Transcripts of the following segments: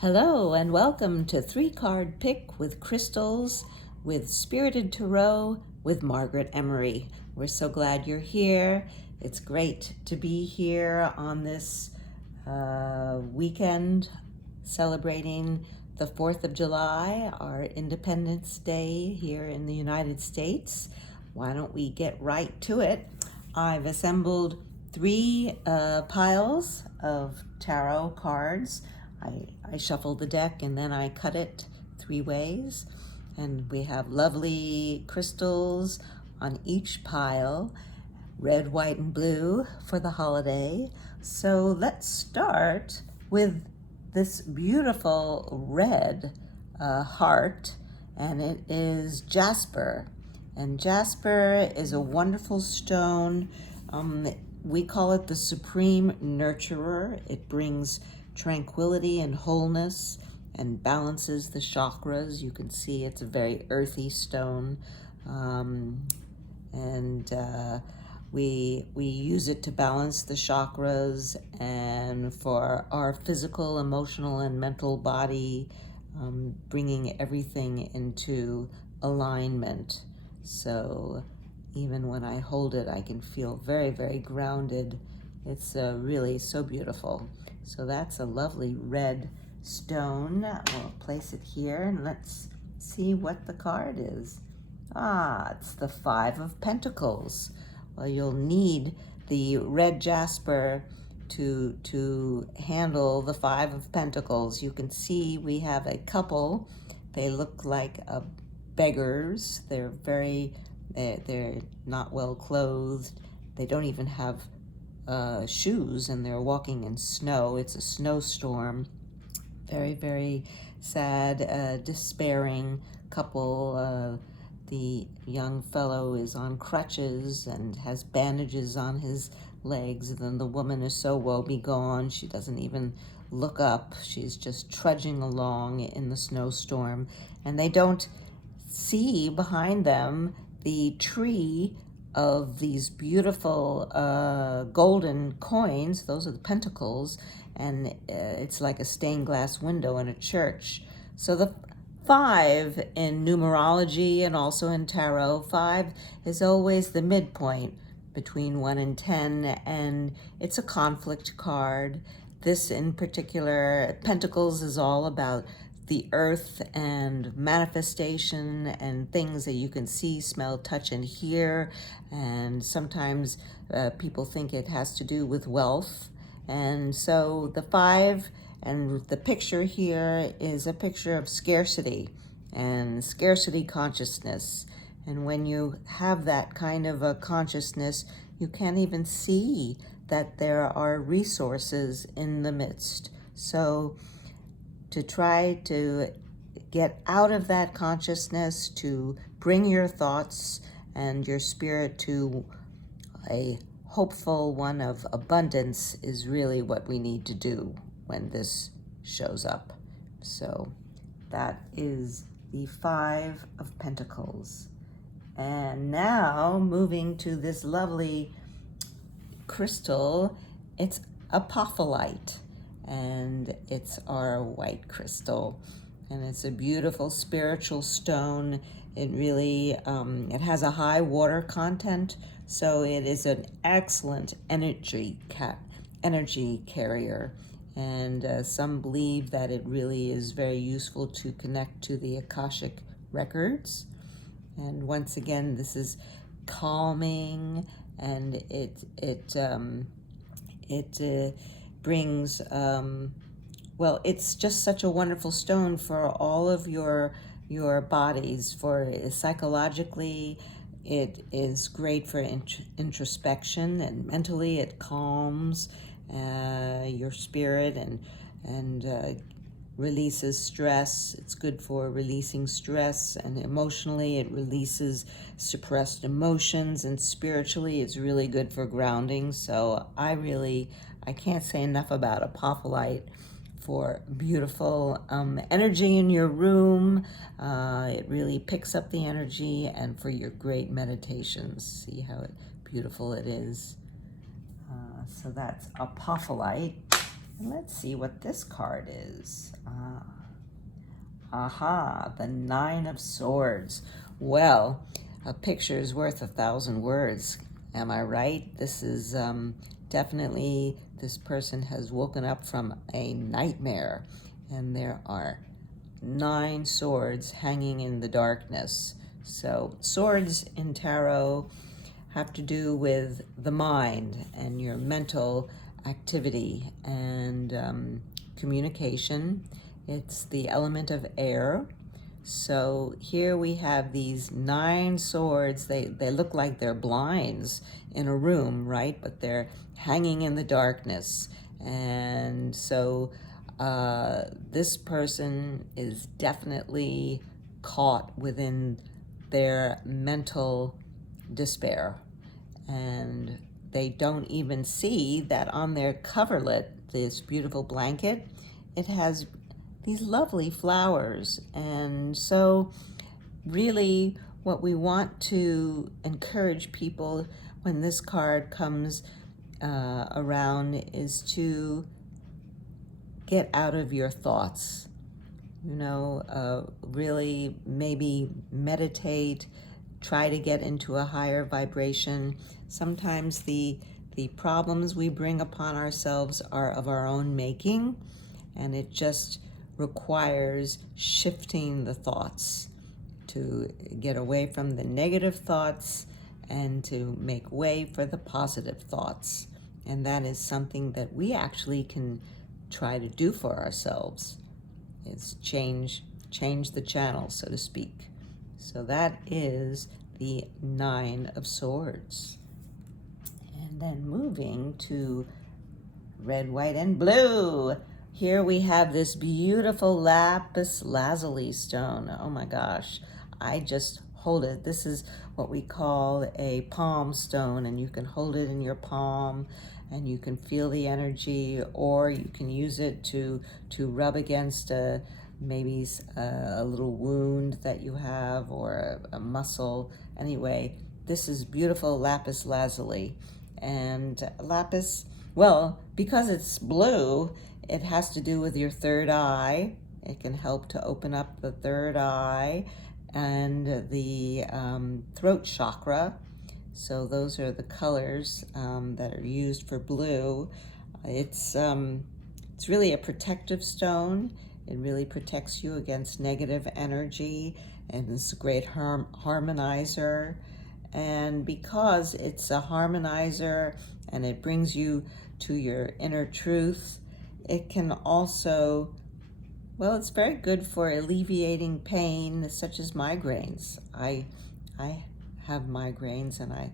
Hello and welcome to 3-Card Pick with Crystals with Spirited Tarot with Margaret Emery. We're so glad you're here. It's great to be here on this weekend celebrating the 4th of July, our Independence Day here in the United States. Why don't we get right to it? I've assembled 3 piles of tarot cards. I shuffled the deck and then I cut it 3 ways. And we have lovely crystals on each pile, red, white, and blue for the holiday. So let's start with this beautiful red heart, and it is Jasper. And Jasper is a wonderful stone. We call it the supreme nurturer. It brings tranquility and wholeness and balances the chakras. You can see it's a very earthy stone. We use it to balance the chakras and for our physical, emotional, and mental body, bringing everything into alignment. So even when I hold it, I can feel very, very grounded. It's really so beautiful. So that's a lovely red stone. We'll place it here and let's see what the card is. It's the 5 of Pentacles. Well, you'll need the red jasper to handle the 5 of Pentacles. You can see we have a couple. They look like beggars. They're not well clothed. They don't even have shoes, and they're walking in snow. It's a snowstorm. Very, very sad, despairing couple. The young fellow is on crutches and has bandages on his legs. And then the woman is so woebegone, she doesn't even look up. She's just trudging along in the snowstorm. And they don't see behind them the tree of these beautiful golden coins. Those are the pentacles, and it's like a stained glass window in a church. So the 5 in numerology and also in tarot, 5 is always the midpoint between 1 and 10, and it's a conflict card. This in particular, Pentacles, is all about the earth and manifestation and things that you can see, smell, touch, and hear. And sometimes people think it has to do with wealth. And so the 5 and the picture here is a picture of scarcity and scarcity consciousness. And when you have that kind of a consciousness, you can't even see that there are resources in the midst. So to try to get out of that consciousness, to bring your thoughts and your spirit to a hopeful one of abundance is really what we need to do when this shows up. So that is the 5 of Pentacles. And now moving to this lovely crystal, it's Apophyllite. And it's our white crystal, and it's a beautiful spiritual stone. It really it has a high water content, so it is an excellent energy carrier. And some believe that it really is very useful to connect to the Akashic records. And once again, this is calming, and it brings, well, it's just such a wonderful stone for all of your bodies. For psychologically, it is great for introspection, and mentally it calms your spirit and releases stress. It's good for releasing stress, and emotionally it releases suppressed emotions, and spiritually it's really good for grounding. So I can't say enough about Apophyllite for beautiful energy in your room. It really picks up the energy, and for your great meditations. See how beautiful it is. So that's Apophyllite. And let's see what this card is. Aha, the Nine of Swords. Well, a picture is worth 1,000 words. Am I right? This is definitely, this person has woken up from a nightmare, and there are 9 swords hanging in the darkness. So swords in tarot have to do with the mind and your mental activity and communication. It's the element of air. So here we have these 9 swords. They look like they're blinds in a room, right? But they're hanging in the darkness. And so this person is definitely caught within their mental despair. And they don't even see that on their coverlet, this beautiful blanket, it has these lovely flowers. And so really what we want to encourage people when this card comes around is to get out of your thoughts. You know, really maybe meditate, try to get into a higher vibration. Sometimes the problems we bring upon ourselves are of our own making, and it just requires shifting the thoughts to get away from the negative thoughts and to make way for the positive thoughts. And that is something that we actually can try to do for ourselves, is change the channel, so to speak. So that is the Nine of Swords. And then moving to red, white, and blue. Here we have this beautiful lapis lazuli stone. Oh my gosh, I just hold it. This is what we call a palm stone, and you can hold it in your palm and you can feel the energy, or you can use it to rub against maybe a little wound that you have, or a muscle. Anyway, this is beautiful lapis lazuli. And lapis, well, because it's blue, it has to do with your third eye. It can help to open up the third eye and the throat chakra. So those are the colors that are used for blue. It's really a protective stone. It really protects you against negative energy, and it's a great harmonizer. And because it's a harmonizer and it brings you to your inner truth, it can also, well, it's very good for alleviating pain such as migraines. I have migraines, and I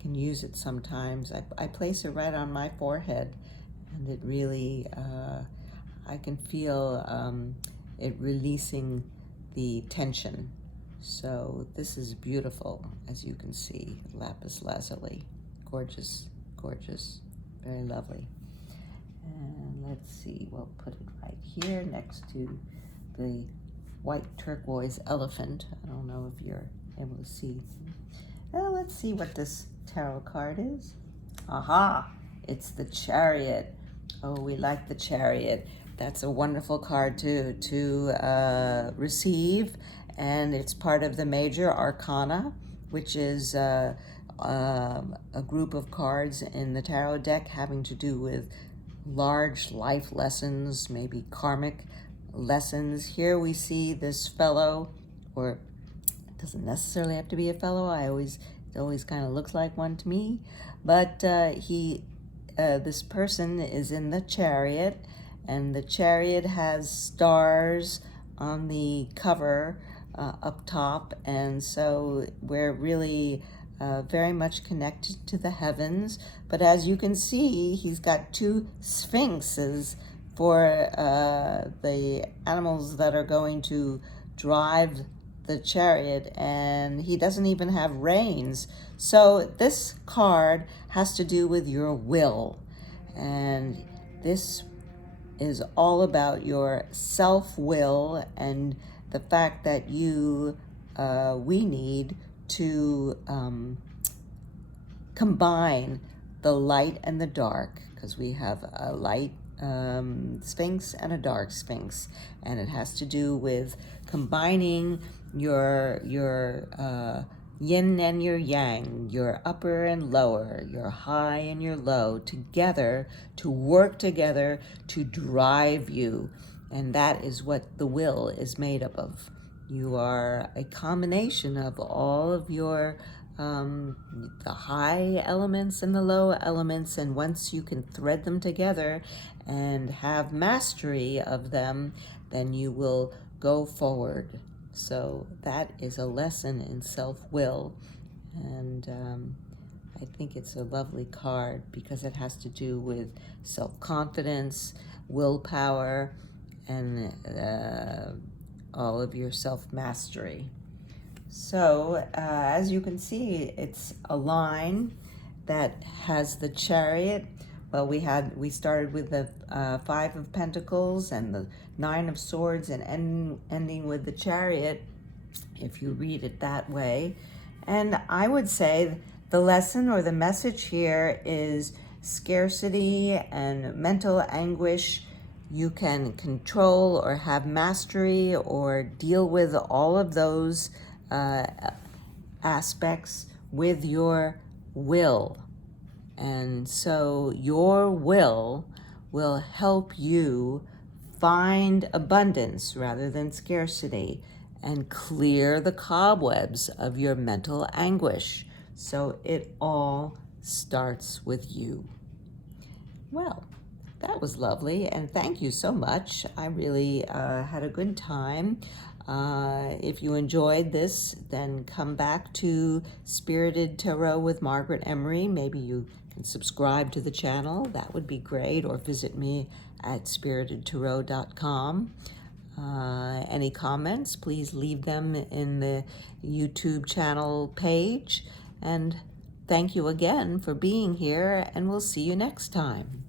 can use it sometimes. I place it right on my forehead, and it really, I can feel it releasing the tension. So this is beautiful, as you can see, lapis lazuli. Gorgeous, gorgeous, very lovely. And let's see, we'll put it right here next to the white turquoise elephant. I don't know if you're able to see. Well, let's see what this tarot card is. Aha, it's the Chariot. Oh, we like the Chariot. That's a wonderful card to receive, and it's part of the major arcana, which is a group of cards in the tarot deck having to do with large life lessons, maybe karmic lessons. Here we see this fellow, or it doesn't necessarily have to be a fellow. It always kind of looks like one to me, but this person is in the Chariot, and the Chariot has stars on the cover up top, and so we're really very much connected to the heavens. But as you can see, he's got 2 sphinxes for the animals that are going to drive the chariot, and he doesn't even have reins. So this card has to do with your will, and this is all about your self-will and the fact that we need to combine the light and the dark, because we have a light sphinx and a dark sphinx, and it has to do with combining your yin and your yang, your upper and lower, your high and your low, together to work together to drive you. And that is what the will is made up of. You are a combination of all of your the high elements and the low elements, and once you can thread them together and have mastery of them, then you will go forward. So that is a lesson in self-will, and I think it's a lovely card because it has to do with self-confidence, willpower, and all of your self-mastery. So as you can see, it's a line that has the Chariot. Well, we started with the Five of Pentacles and the Nine of Swords, and ending with the Chariot, if you read it that way. And I would say the lesson or the message here is scarcity and mental anguish. You can control or have mastery or deal with all of those aspects with your will. And so your will help you find abundance rather than scarcity and clear the cobwebs of your mental anguish. So it all starts with you. Well, that was lovely, and thank you so much. I really had a good time. If you enjoyed this, then come back to Spirited Tarot with Margaret Emery. Maybe you can subscribe to the channel. That would be great. Or visit me at spiritedtarot.com. Any comments, please leave them in the YouTube channel page. And thank you again for being here, and we'll see you next time.